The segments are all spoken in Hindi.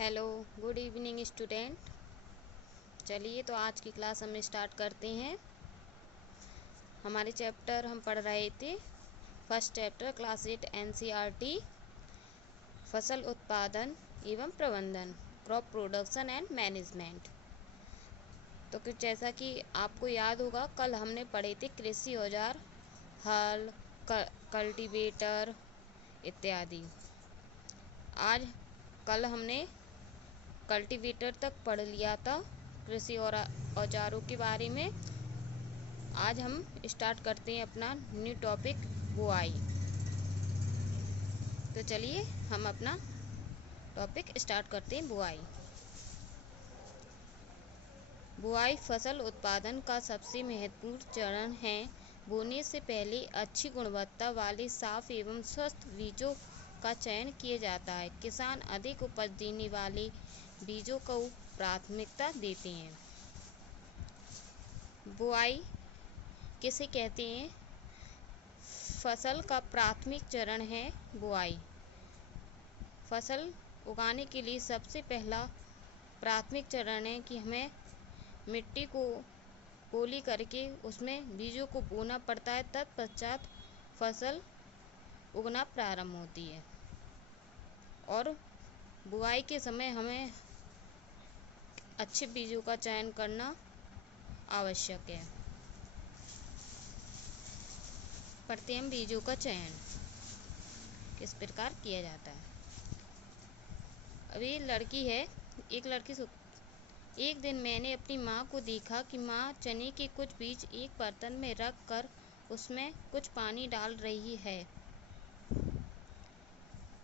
Hello, good evening student. चलिए तो आज की क्लास हम स्टार्ट करते हैं। हमारे चैप्टर हम पढ़ रहे थे फर्स्ट चैप्टर क्लास 8 एनसीईआरटी फसल उत्पादन एवं प्रबंधन, क्रॉप प्रोडक्शन एंड मैनेजमेंट। तो कुछ जैसा कि आपको याद होगा, कल हमने पढ़े थे कृषि औजार, हल, कल्टीवेटर इत्यादि। आज कल हमने कल्टीवेटर तक पढ़ लिया था कृषि और औजारों के बारे में। आज हम स्टार्ट करते हैं अपना न्यू टॉपिक बुआई। तो चलिए हम अपना टॉपिक स्टार्ट करते हैं बुआई। बुआई फसल उत्पादन का सबसे महत्वपूर्ण चरण है। बोने से पहले अच्छी गुणवत्ता वाले साफ एवं स्वस्थ बीजों का चयन किया जाता है। किसान अधिक उपज देने वाले बीजों को प्राथमिकता देते हैं। बुआई किसे कहते हैं? फसल का प्राथमिक चरण है बुआई। फसल उगाने के लिए सबसे पहला प्राथमिक चरण है कि हमें मिट्टी को पोली करके उसमें बीजों को बोना पड़ता है। तत्पश्चात फसल उगना प्रारंभ होती है और बुआई के समय हमें अच्छे बीजों का चयन करना आवश्यक है। पढ़ते हैं बीजों का चयन किस प्रकार किया जाता है। अभी लड़की है, एक दिन मैंने अपनी माँ को देखा कि माँ चने के कुछ बीज एक बर्तन में रख कर उसमें कुछ पानी डाल रही है।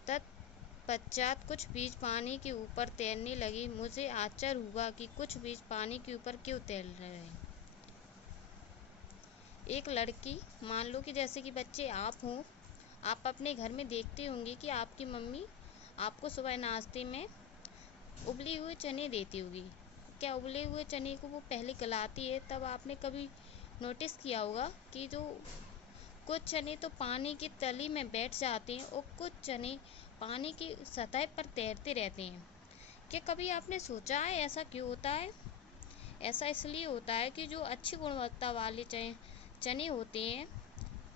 तत्पश्चात कुछ बीज पानी के ऊपर तैरने लगे। मुझे आश्चर्य हुआ कि कुछ बीज पानी के ऊपर क्यों तैर रहे हैं। एक लड़की, मान लो कि जैसे कि बच्चे आप हों, आप अपने घर में देखते होंगे कि आपकी मम्मी आपको सुबह नाश्ते में उबले हुए चने देती होगी। क्या उबले हुए चने को वो पहले गलाती है, तब आपने कभी नोटिस किया होगा कि जो कुछ चने तो पानी की तली में बैठ जाते हैं और कुछ चने पानी की सतह पर तैरते रहते हैं। क्या कभी आपने सोचा है ऐसा क्यों होता है? ऐसा इसलिए होता है कि जो अच्छी गुणवत्ता वाले चने होते हैं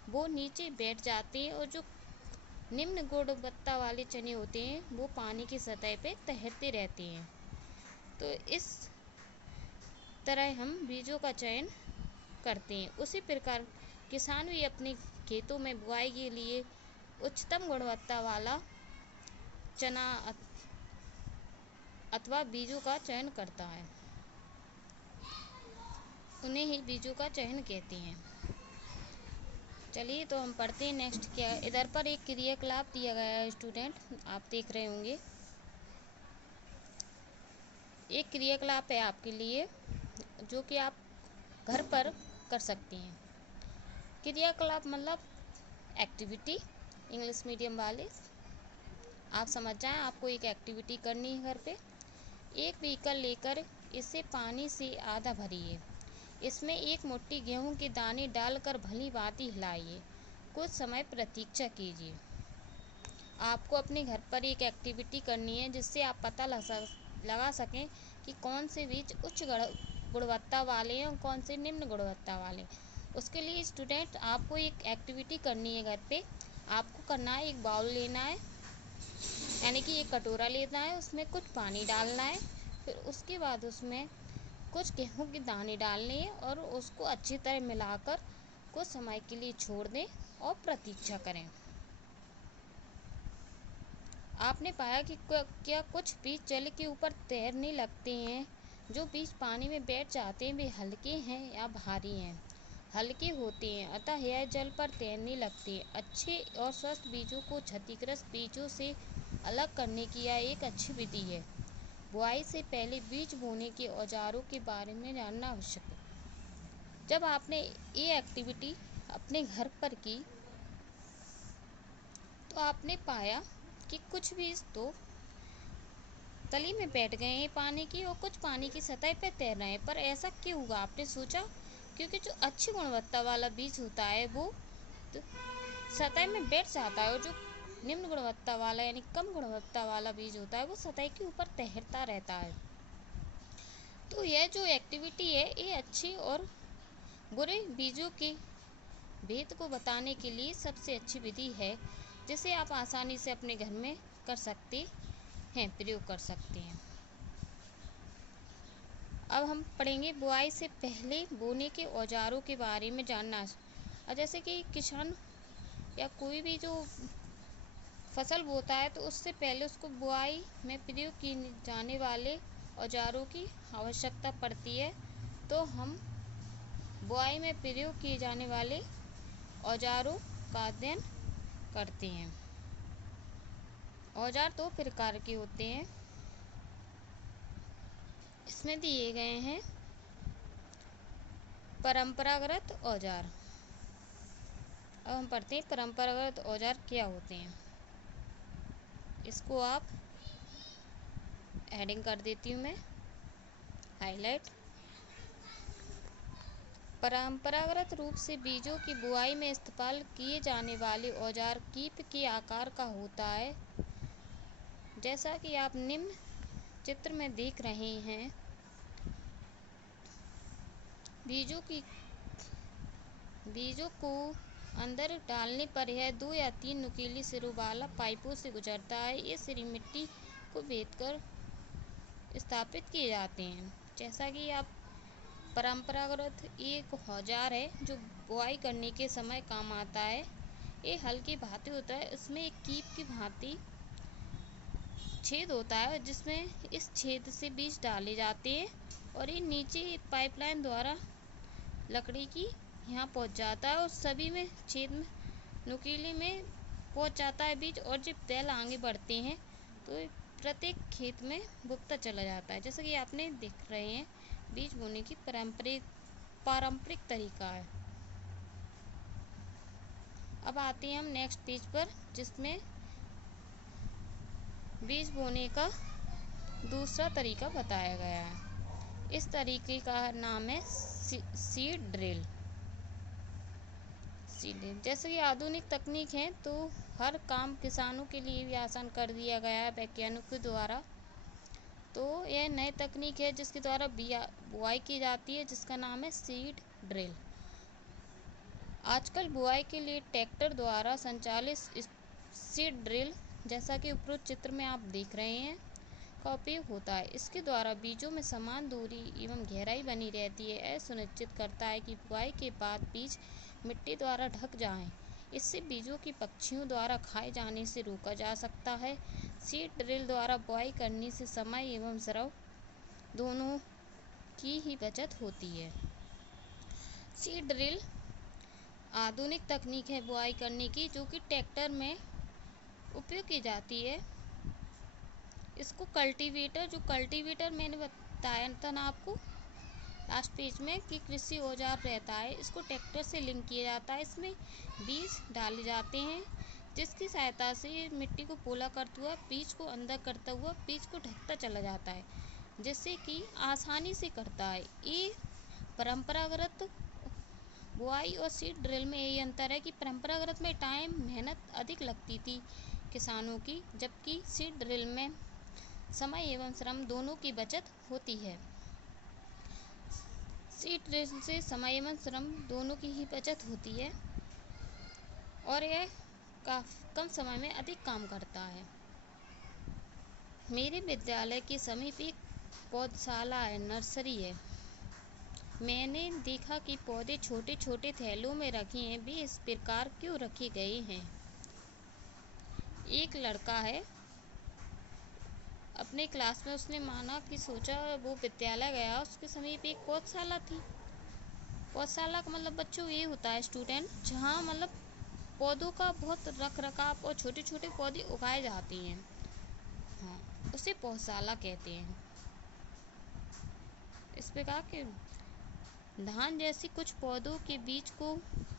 वो नीचे बैठ जाते हैं और जो निम्न गुणवत्ता वाले चने होते हैं वो पानी की सतह पे तैरते रहते हैं। तो इस तरह हम बीजों का चयन करते हैं। उसी प्रकार किसान भी अपने खेतों में बुआई के लिए उच्चतम गुणवत्ता वाला चना अथवा बीजों का चयन करता है। उन्हें ही बीजों का चयन कहते हैं। चलिए तो हम पढ़ते हैं नेक्स्ट क्या है। इधर पर एक क्रियाकलाप दिया गया है स्टूडेंट, आप देख रहे होंगे। एक क्रियाकलाप है आपके लिए जो कि आप घर पर कर सकती हैं। क्रियाकलाप मतलब एक्टिविटी, इंग्लिश मीडियम वाले आप समझ जाएं। आपको एक एक्टिविटी करनी है घर पे। एक व्हीकल लेकर इसे पानी से आधा भरिए। इसमें एक मुट्ठी गेहूं के दाने डालकर भली भांति हिलाइए। कुछ समय प्रतीक्षा कीजिए। आपको अपने घर पर एक एक्टिविटी करनी है जिससे आप पता लगा सकें कि कौन से बीज उच्च गुणवत्ता वाले हैं और कौन से निम्न गुणवत्ता वाले। उसके लिए स्टूडेंट आपको एक एक्टिविटी करनी है घर पे। आपको करना है, एक बाउल लेना है, यानी कि एक कटोरा लेना है, उसमें कुछ पानी डालना है। फिर उसके बाद उसमें कुछ गेहूं के दाने डालने हैं और उसको अच्छी तरह मिलाकर कुछ समय के लिए छोड़ दें और प्रतीक्षा करें। आपने पाया कि क्या कुछ बीज जल के ऊपर तैरने लगते हैं। जो बीज पानी में बैठ जाते हैं वे हल्के हैं या भारी हैं? हल्के होते हैं, अतः यह जल पर तैरने लगते हैं। अच्छे और स्वस्थ बीजों को क्षतिग्रस्त बीजों से अलग करने की यह एक अच्छी विधि है। बुआई से पहले बीज बोने के औजारों के बारे में जानना आवश्यक है। जब आपने ये एक्टिविटी अपने घर पर की तो आपने पाया कि कुछ बीज तो तली में बैठ गए हैं पानी की और कुछ पानी की सतह पर तैर रहे हैं। पर ऐसा क्यों हुआ? आपने सोचा क्योंकि जो अच्छी गुणवत्ता वाला बीज होता है वो तो सतह में बैठ जाता है और जो निम्न गुणवत्ता वाला यानी कम गुणवत्ता वाला बीज होता है वो सतह के ऊपर तैरता रहता है। तो यह जो एक्टिविटी है ये अच्छी और बुरे बीजों के भेद को बताने के लिए सबसे अच्छी विधि है, जिसे आप आसानी से अपने घर में कर सकते हैं, प्रयोग कर सकते हैं। अब हम पढ़ेंगे बुआई से पहले बोने के औजारों के बारे में जानना। और जैसे कि किसान या कोई भी जो फसल बोता है तो उससे पहले उसको बुआई में प्रयोग किए जाने वाले औजारों की आवश्यकता पड़ती है। तो हम बुआई में प्रयोग किए जाने वाले औजारों का अध्ययन करते हैं। औजार दो प्रकार के होते हैं, इसमें दिए गए हैं परंपरागत औजार। अब हम पढ़ते हैं परंपरागत औजार क्या होते हैं। इसको आप हेडिंग कर देती हूँ मैं, हाईलाइट। परंपरागत रूप से बीजों की बुआई में इस्तेमाल किए जाने वाले औजार कीप के आकार का होता है, जैसा कि आप निम्न चित्र में देख रहे हैं। बीजों को अंदर डालने पर यह 2 या 3 नुकीली सिरों वाला पाइपों से गुजरता है। ये सिरे मिट्टी को भेदकर स्थापित किए जाते हैं। जैसा कि आप परंपरागत एक औजार है जो बुआई करने के समय काम आता है। ये हल की भांति होता है, इसमें एक कीप की भांति छेद होता है जिसमें इस छेद से बीज डाले जाते हैं और ये नीचे पाइपलाइन द्वारा लकड़ी की यहाँ पहुँच जाता है और सभी में छेद में नुकीले में पहुँच जाता है बीज। और जब बैल आगे बढ़ते हैं तो प्रत्येक खेत में बुपता चला जाता है। जैसा कि आपने देख रहे हैं बीज बोने की पारंपरिक तरीका है। अब आते हैं हम नेक्स्ट पेज पर, जिसमें बीज बोने का दूसरा तरीका बताया गया है। इस तरीके का नाम है सीड ड्रिल। जैसे कि आधुनिक तकनीक है तो हर काम किसानों के लिए भी आसान कर दिया गया है वैज्ञानिकों द्वारा। तो यह नई तकनीक है जिसके द्वारा बुआई की जाती है, जिसका नाम है सीड ड्रिल। आजकल बुआई के लिए ट्रैक्टर द्वारा संचालित सीड ड्रिल, जैसा कि उपरोक्त चित्र में आप देख रहे हैं, का उपयोग होता है। इसके द्वारा बीजों में समान दूरी एवं गहराई बनी रहती है। यह सुनिश्चित करता है कि बुआई के बाद बीज मिट्टी द्वारा ढक जाएं। इससे बीजों की पक्षियों द्वारा खाए जाने से रोका जा सकता है। सीड ड्रिल द्वारा बुआई करने से समय एवं श्रम दोनों की ही बचत होती है। सीड ड्रिल आधुनिक तकनीक है बुआई करने की, जो कि ट्रैक्टर में उपयोग की जाती है। इसको कल्टीवेटर मैंने बताया था ना आपको लास्ट पेज में कि कृषि औजार रहता है, इसको ट्रैक्टर से लिंक किया जाता है। इसमें बीज डाले जाते हैं जिसकी सहायता से मिट्टी को पोला करता हुआ बीज को अंदर करता हुआ बीज को ढकता चला जाता है, जिससे कि आसानी से करता है। ये परंपरागत बुआई और सीड ड्रिल में यही अंतर है कि परंपरागत में टाइम मेहनत अधिक लगती थी किसानों की, जबकि सीड ड्रिल में समय एवं श्रम दोनों की बचत होती है। सीड ड्रिल से समय एवं श्रम दोनों की ही बचत होती है और यह कम समय में अधिक काम करता है। मेरे विद्यालय के समीप एक पौधशाला है, नर्सरी है। मैंने देखा कि पौधे छोटे छोटे थैलों में रखे हैं। वे इस प्रकार क्यों रखे गए हैं? एक लड़का है, अपने क्लास में उसने माना कि सोचा वो विद्यालय गया, उसके समीप एक पौधशाला थी। पौधशाला का मतलब बच्चों ये होता है स्टूडेंट, जहाँ मतलब पौधों का बहुत रख रखाव और छोटे छोटे पौधे उगाए जाते हैं। हाँ, उसे पौधशाला कहते हैं। इस प्रकार के धान जैसे कुछ पौधों के बीज को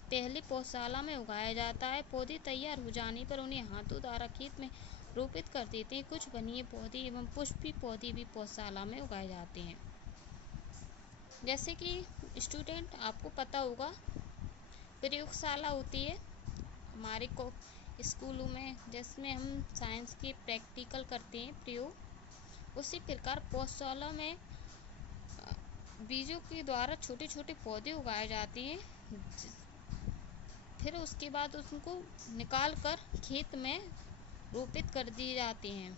पहले पौधशाला में उगाया जाता है। पौधे तैयार हो जाने पर उन्हें हाथों द्वारा खेत में रोपित कर देते हैं। कुछ वन्य पौधे एवं पुष्पी पौधे भी पौधशाला में उगाए जाते हैं। जैसे कि स्टूडेंट आपको पता होगा प्रयोगशाला होती है हमारे स्कूलों में जिसमें हम साइंस के प्रैक्टिकल करते हैं प्रयोग, उसी प्रकार पौधशाला में बीजों के द्वारा छोटे छोटे पौधे उगाए जाते हैं। फिर उसके बाद उनको निकाल कर खेत में रोपित कर दिए जाते हैं।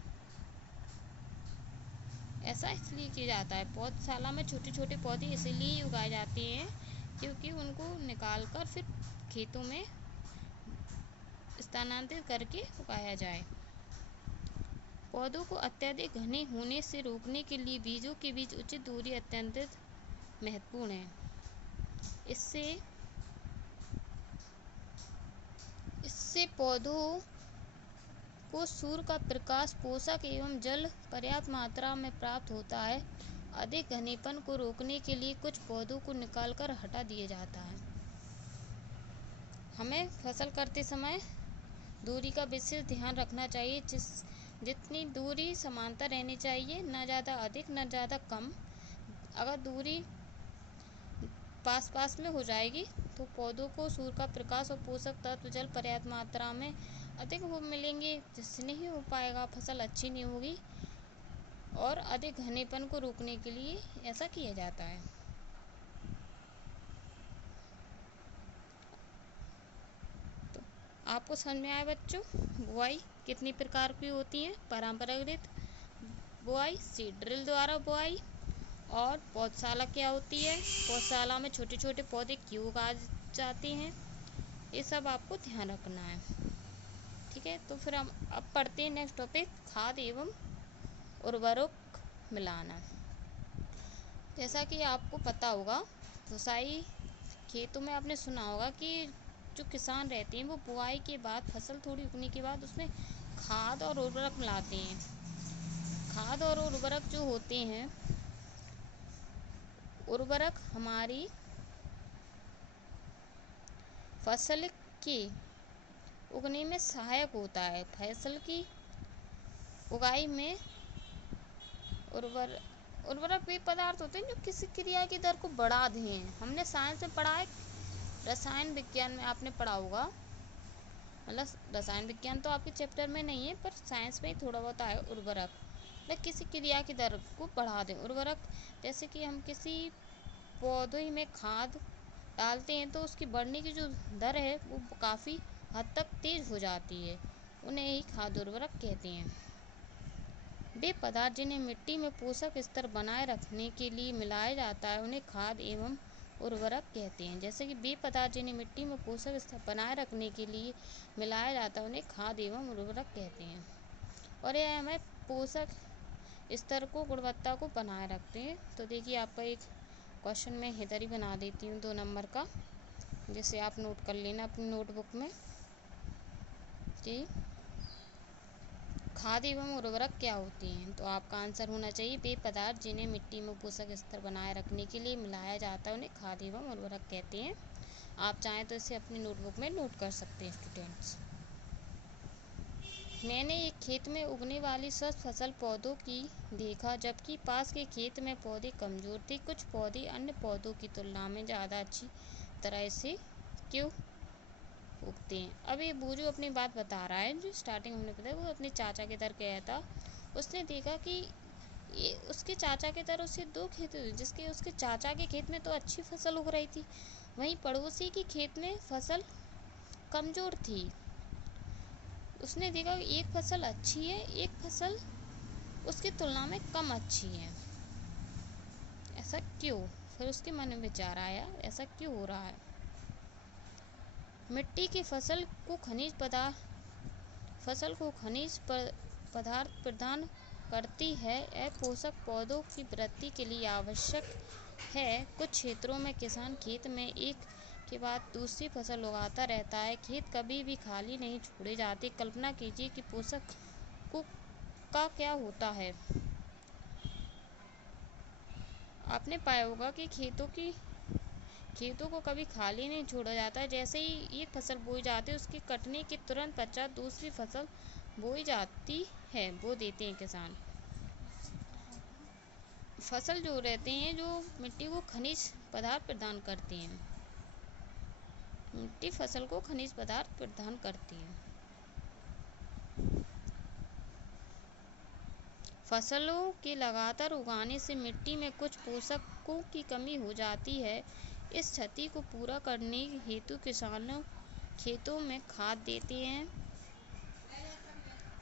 ऐसा इसलिए किया जाता है, पौधशाला में छोटे छोटे पौधे इसलिए उगाए जाते हैं क्योंकि उनको निकाल कर फिर खेतों में स्थानांतरित करके उगाया जाए। पौधों को अत्यधिक घने होने से रोकने के लिए बीजों के बीच उचित दूरी अत्यंत महत्वपूर्ण है। इससे पौधों को सूर्य का प्रकाश, पोषक एवं जल पर्याप्त मात्रा में प्राप्त होता है। अधिक घनेपन को रोकने के लिए कुछ पौधों को निकालकर हटा दिया जाता है। हमें फसल करते समय दूरी का विशेष ध्यान रखना चाहिए। जितनी दूरी समांतर रहनी चाहिए, न ज़्यादा अधिक न ज़्यादा कम। अगर दूरी पास पास में हो जाएगी तो पौधों को सूर्य का प्रकाश और पोषक तत्व जल पर्याप्त मात्रा में अधिक वो मिलेंगे, जिससे नहीं हो पाएगा, फसल अच्छी नहीं होगी। और अधिक घनेपन को रोकने के लिए ऐसा किया जाता है। तो आपको समझ में आया बच्चों, बुआई कितनी प्रकार की होती है? परंपरागत बुआई, सीड ड्रिल द्वारा बुआई, और पौधशाला क्या होती है, पौधशाला में छोटे छोटे पौधे क्यों उगाए जाते हैं, ये सब आपको ध्यान रखना है। ठीक है, तो फिर हम अब पढ़ते हैं नेक्स्ट टॉपिक, खाद एवं उर्वरक मिलाना। जैसा कि आपको पता होगा, फुसाई खेतों में आपने सुना होगा कि जो किसान रहते हैं वो बुआई के बाद, फसल थोड़ी उगने के बाद उसमें खाद और उर्वरक मिलाते हैं। खाद और उर्वरक जो होते हैं, उर्वरक हमारी फसल के उगने में सहायक होता है। फसल की उगाई में उर्वरक वे पदार्थ होते हैं जो किसी क्रिया की दर को बढ़ा दें। हमने साइंस में पढ़ा है, रसायन विज्ञान में आपने पढ़ा होगा, मतलब रसायन विज्ञान तो आपके चैप्टर में नहीं है पर साइंस में ही थोड़ा बहुत है। उर्वरक मतलब किसी क्रिया की दर को बढ़ा दें। उर्वरक जैसे कि हम किसी पौधे में खाद डालते हैं तो उसकी बढ़ने की जो दर है वो काफ़ी हद तक तेज हो जाती है, उन्हें ही खाद उर्वरक कहते हैं। वे पदार्थ जिन्हें मिट्टी में पोषक स्तर बनाए रखने के लिए मिलाया जाता है उन्हें खाद एवं उर्वरक कहते हैं। जैसे कि वे पदार्थ जिन्हें मिट्टी में पोषक स्तर बनाए रखने के लिए मिलाया जाता है उन्हें खाद एवं उर्वरक कहते हैं। और यह हमें पोषक स्तर को, गुणवत्ता को बनाए रखते हैं। तो देखिए, आपका एक क्वेश्चन मैं इधर ही बना देती हूँ 2 नंबर का, जिसे आप नोट कर लेना अपनी नोटबुक में कि खाद एवं उर्वरक क्या होती हैं। तो आपका आंसर होना चाहिए, वे पदार्थ जिन्हें मिट्टी में पोषक स्तर बनाए रखने के लिए मिलाया जाता है उन्हें खाद एवं उर्वरक कहते हैं। आप चाहें तो इसे अपनी नोटबुक में नोट कर सकते हैं स्टूडेंट्स। मैंने एक खेत में उगने वाली स्वस्थ फसल पौधों की देखा, जबकि पास के खेत में पौधे कमजोर थे। कुछ पौधे अन्य पौधों की तुलना में ज़्यादा अच्छी तरह से क्यों उगते हैं। अब ये बूझू अपनी बात बता रहा है, जो स्टार्टिंग हमने बताया, वो अपने चाचा के दर गया था। उसने देखा कि ये उसके चाचा के दर उससे 2 खेत हुए, जिसके उसके चाचा के खेत में तो अच्छी फसल उग रही थी, वहीं पड़ोसी के खेत में फसल कमज़ोर थी। उसने देखा कि एक फसल अच्छी है, एक फसल उसकी तुलना में कम अच्छी है। ऐसा क्यों? फिर उसके मन में विचार आया, ऐसा क्यों हो रहा है। मिट्टी की फसल को खनिज पदार्थ प्रदान करती है। यह पोषक पौधों की वृद्धि के लिए आवश्यक है। कुछ क्षेत्रों में किसान खेत में एक के बाद दूसरी फसल उगाता रहता है। खेत कभी भी खाली नहीं छोड़े जाते। कल्पना कीजिए कि पोषक का क्या होता है। आपने पाया होगा कि खेतों को कभी खाली नहीं छोड़ा जाता। जैसे ही एक फसल बोई जाती है, उसके कटने के तुरंत पश्चात दूसरी फसल बोई जाती है, बो देते हैं किसान। फसल जो रहते हैं, जो मिट्टी को खनिज पदार्थ प्रदान करते हैं, मिट्टी फसल को खनिज पदार्थ प्रदान करती है। फसलों के लगातार उगाने से मिट्टी में कुछ पोषकों की कमी हो जाती है। इस क्षति को पूरा करने हेतु किसानों खेतों में खाद देते हैं।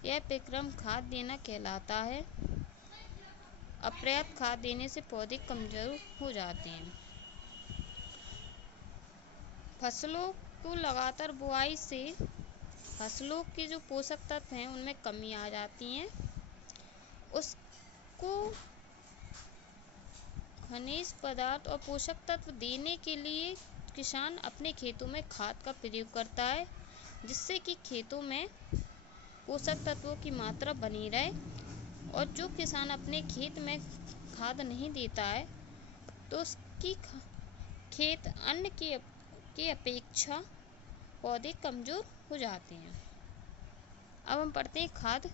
यह विक्रम खाद देना कहलाता है। अपर्याप्त खाद देने से पौधे कमजोर हो जाते हैं। फसलों को लगातार बुआई से फसलों के जो पोषक तत्व हैं उनमें कमी आ जाती हैं। उसको खनिज पदार्थ और पोषक तत्व देने के लिए किसान अपने खेतों में खाद का प्रयोग करता है, जिससे कि खेतों में पोषक तत्वों की मात्रा बनी रहे। और जो किसान अपने खेत में खाद नहीं देता है तो उसकी खेत अन्न की अपेक्षा पौधे कमज़ोर हो जाते हैं। अब हम पढ़ते हैं खाद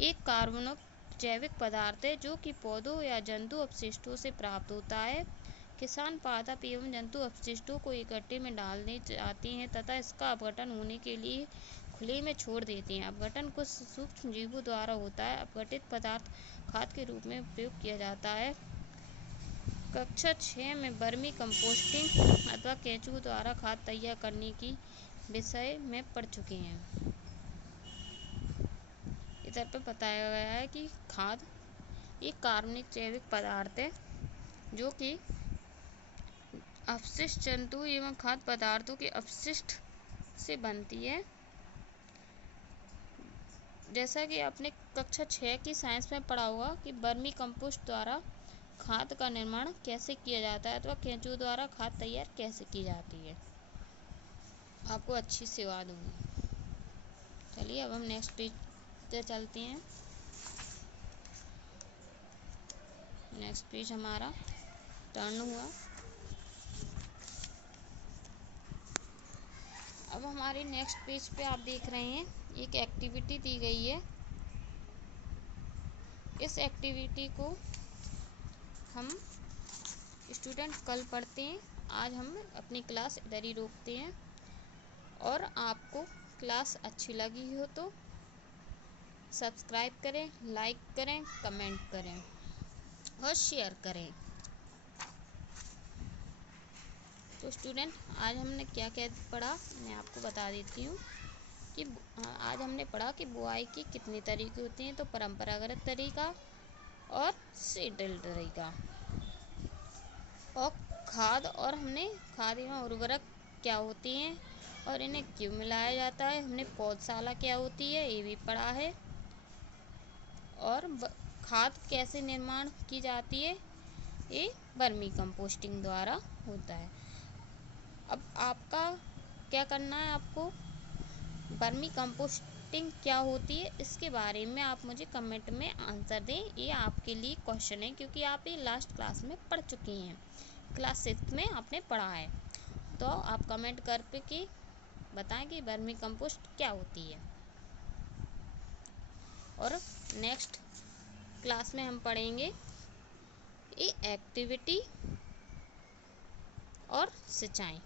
एक कार्बनिक जैविक पदार्थ है जो कि पौधों या जंतु अपशिष्टों से प्राप्त होता है। किसान पादप एवं जंतु अपशिष्टों को इकट्ठे में डालने चाहते हैं तथा इसका अपघटन होने के लिए खुले में छोड़ देते हैं। अपघटन कुछ सूक्ष्म जीवों द्वारा होता है। अपघटित पदार्थ खाद के रूप में प्रयोग किया जाता है। कक्षा 6 में वर्मी कंपोस्टिंग अथवा केंचुओं द्वारा खाद तैयार करने की विषय में पढ़ चुके हैं। इधर पर बताया गया है कि खाद एक कार्बनिक जैविक पदार्थ है जो कि अपशिष्ट जंतु एवं खाद्य पदार्थों के अपशिष्ट से बनती है। जैसा कि आपने कक्षा 6 की साइंस में पढ़ा होगा कि वर्मी कंपोस्ट द्वारा खाद का निर्माण कैसे किया जाता है, तो केंचुओं द्वारा खाद तैयार कैसे की जाती है, आपको अच्छी से याद होगी। चलिए अब हम नेक्स्ट पेज पे चलते हैं। नेक्स्ट पेज हमारा टर्न हुआ। अब हमारे नेक्स्ट पेज पे आप देख रहे हैं एक एक्टिविटी दी गई है। इस एक्टिविटी को हम स्टूडेंट कल पढ़ते हैं। आज हम अपनी क्लास इधर ही रोकते हैं। और आपको क्लास अच्छी लगी हो तो सब्सक्राइब करें, लाइक करें, कमेंट करें और शेयर करें। तो स्टूडेंट आज हमने क्या क्या पढ़ा मैं आपको बता देती हूँ कि आज हमने पढ़ा कि बुआई के कितने तरीके होते हैं। तो परंपरागत तरीका और सीडल तरीका, और खाद और हमने खाद एवं उर्वरक क्या होती हैं और इन्हें क्यों मिलाया जाता है। हमने पौधशाला क्या होती है ये भी पढ़ा है। और खाद कैसे निर्माण की जाती है, ये वर्मी कंपोस्टिंग द्वारा होता है। अब आपका क्या करना है, आपको वर्मी कंपोस्टिंग क्या होती है इसके बारे में आप मुझे कमेंट में आंसर दें। ये आपके लिए क्वेश्चन है क्योंकि आप ये लास्ट क्लास में पढ़ चुकी हैं। क्लास 6 में आपने पढ़ा है। तो आप कमेंट करके बताएं कि वर्मी कंपोस्ट क्या होती है। और नेक्स्ट क्लास में हम पढ़ेंगे ये एक्टिविटी और सिंचाई।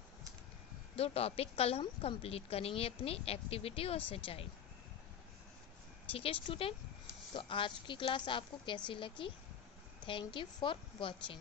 2 टॉपिक कल हम कंप्लीट करेंगे, अपनी एक्टिविटी और सिंचाई। ठीक है स्टूडेंट, तो आज की क्लास आपको कैसी लगी? Thank you for watching.